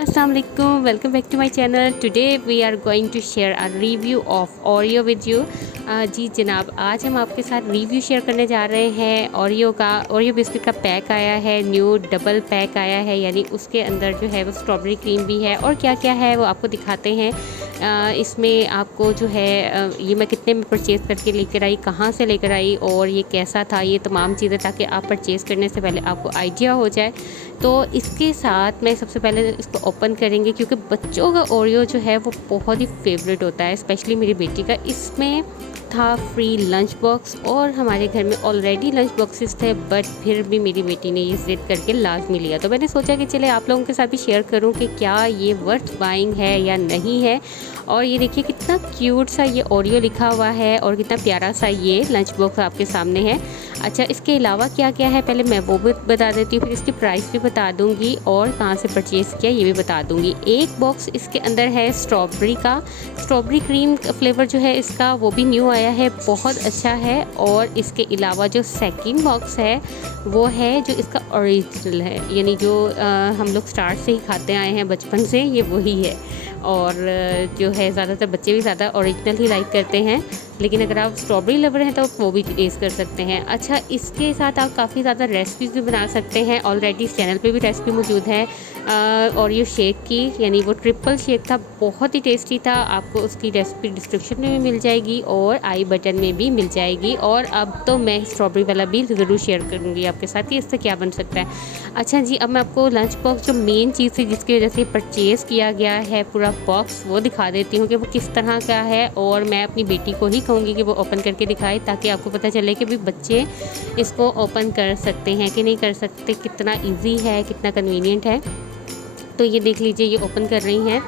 Assalamualaikum, welcome back to my channel. Today we are going to share a review of Oreo with you. जी जनाब, आज हम आपके साथ review share करने जा रहे हैं ओरियो बिस्किट का पैक आया है, न्यू डबल पैक आया है, यानी उसके अंदर जो है वो स्ट्रॉबेरी क्रीम भी है और क्या क्या है वो आपको दिखाते हैं। इसमें आपको जो है ये मैं कितने में परचेज़ करके लेकर आई, कहाँ से लेकर आई और ये कैसा था, ये तमाम चीज़ें, ताकि आप परचेज़ करने से पहले आपको आइडिया हो जाए। तो इसके साथ मैं सबसे पहले इसको ओपन करेंगे, क्योंकि बच्चों का ओरियो जो है वो बहुत ही फेवरेट होता है, स्पेशली मेरी बेटी का। इसमें था फ्री लंच बॉक्स और हमारे घर में ऑलरेडी लंच बॉक्सेस थे, बट फिर भी मेरी बेटी ने ये ज़िद करके लाजमी लिया। तो मैंने सोचा कि चले आप लोगों के साथ भी शेयर करूं कि क्या ये वर्थ बाइंग है या नहीं है। और ये देखिए कितना क्यूट सा ये ओरियो लिखा हुआ है और कितना प्यारा सा ये लंच बॉक्स आपके सामने है। अच्छा, इसके अलावा क्या क्या है पहले मैं वो भी बता देती हूँ, फिर इसकी प्राइस भी बता दूँगी और कहाँ से परचेज़ किया ये भी बता दूँगी। एक बॉक्स इसके अंदर है स्ट्रॉबेरी क्रीम फ्लेवर जो है इसका, वो भी न्यू आया है, बहुत अच्छा है। और इसके अलावा जो सेकंड बॉक्स है वो है जो इसका ओरिजिनल है, यानी जो हम लोग स्टार्ट से ही खाते आए हैं बचपन से, ये वही है। और जो है ज़्यादातर बच्चे भी ज़्यादा ओरिजिनल ही लाइक करते हैं, लेकिन अगर आप स्ट्रॉबेरी लवर हैं तो वो भी टेस्ट कर सकते हैं। अच्छा, इसके साथ आप काफ़ी ज़्यादा रेसिपीज़ भी बना सकते हैं। ऑलरेडी इस चैनल पे भी रेसिपी मौजूद है ओरियो शेक की, यानी वो ट्रिपल शेक था, बहुत ही टेस्टी था। आपको उसकी रेसिपी डिस्क्रिप्शन में भी मिल जाएगी और आई बटन में भी मिल जाएगी। और अब तो मैं स्ट्रॉबेरी वाला भी ज़रूर शेयर करूँगी आपके साथ कि इससे क्या बन सकता है। अच्छा जी, अब मैं आपको लंच बॉक्स जो मेन चीज़ थी जिसकी वजह से परचेज़ किया गया है पूरा बॉक्स, वो दिखा देती हूँ कि वो किस तरह का है। और मैं अपनी बेटी को ही कहूँगी कि वो ओपन करके दिखाए, ताकि आपको पता चले कि भी बच्चे इसको ओपन कर सकते हैं कि नहीं कर सकते, कितना इजी है, कितना कन्वीनियंट है। तो ये देख लीजिए, ये ओपन कर रही हैं।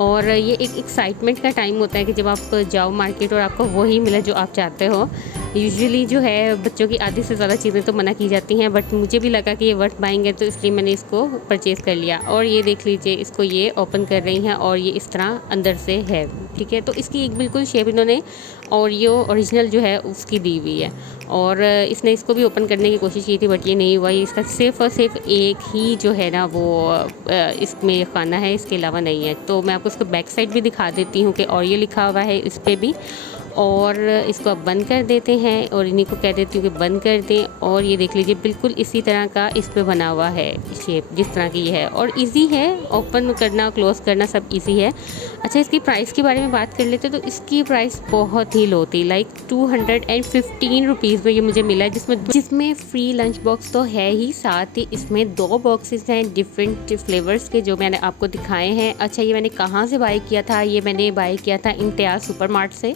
और ये एक एक्साइटमेंट का टाइम होता है कि जब आप जाओ मार्केट और आपको वही मिले जो आप चाहते हो। यूजुअली जो है बच्चों की आधी से ज़्यादा चीज़ें तो मना की जाती हैं, बट मुझे भी लगा कि ये वर्थ बाइंग है, तो इसलिए मैंने इसको परचेज़ कर लिया। और ये देख लीजिए, इसको ये ओपन कर रही हैं और ये इस तरह अंदर से है, ठीक है। तो इसकी एक बिल्कुल शेप इन्होंने ओरियो ओरिजिनल जो है उसकी दी हुई है। और इसने इसको भी ओपन करने की कोशिश की थी, बट ये नहीं हुआ। इसका सिर्फ़ और सिर्फ एक ही जो है ना वो इसमें खाना है, इसके अलावा नहीं है। तो मैं आपको उसको बैक साइड भी दिखा देती हूँ कि ओरियो लिखा हुआ है इस पर भी। और इसको अब बंद कर देते हैं और इन्हीं को कह देती हूँ कि बंद कर दें। और ये देख लीजिए, बिल्कुल इसी तरह का इस पे बना हुआ है शेप, जिस तरह की ये है, और इजी है ओपन करना, क्लोज़ करना, सब इजी है। अच्छा, इसकी प्राइस के बारे में बात कर लेते हैं, तो इसकी प्राइस बहुत ही लो थी, लाइक 215 रुपीज़ में ये मुझे मिला है, जिसमें फ्री लंच बॉक्स तो है ही, साथ ही इसमें 2 बॉक्सेस हैं डिफरेंट फ्लेवर्स के, जो मैंने आपको दिखाए हैं। अच्छा, ये मैंने कहाँ से बाय किया था? ये मैंने बाय किया था इम्तियाज़ सुपरमार्ट से।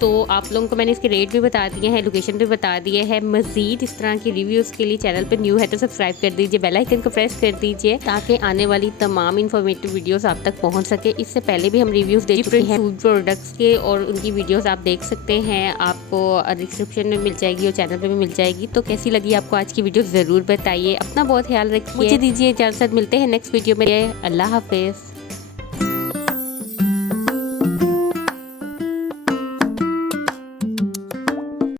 तो आप लोगों को मैंने इसके रेट भी बता दिए हैं, लोकेशन भी बता दिए हैं। मज़ीद इस तरह की रिव्यूज़ के लिए चैनल पर न्यू है तो सब्सक्राइब कर दीजिए, बेल आइकन को प्रेस कर दीजिए, ताकि आने वाली तमाम इन्फॉर्मेटिव वीडियोस आप तक पहुंच सके। इससे पहले भी हम रिव्यूज़ दे चुके हैं फूड प्रोडक्ट्स के, और उनकी वीडियोस आप देख सकते हैं, आपको डिस्क्रिप्शन में मिल जाएगी और चैनल पर भी मिल जाएगी। तो कैसी लगी आपको आज की वीडियो ज़रूर बताइए। अपना बहुत ख्याल रखिए, मुझे दीजिए इजाज़त, मिलते हैं नेक्स्ट वीडियो में। अल्लाह हाफिज़।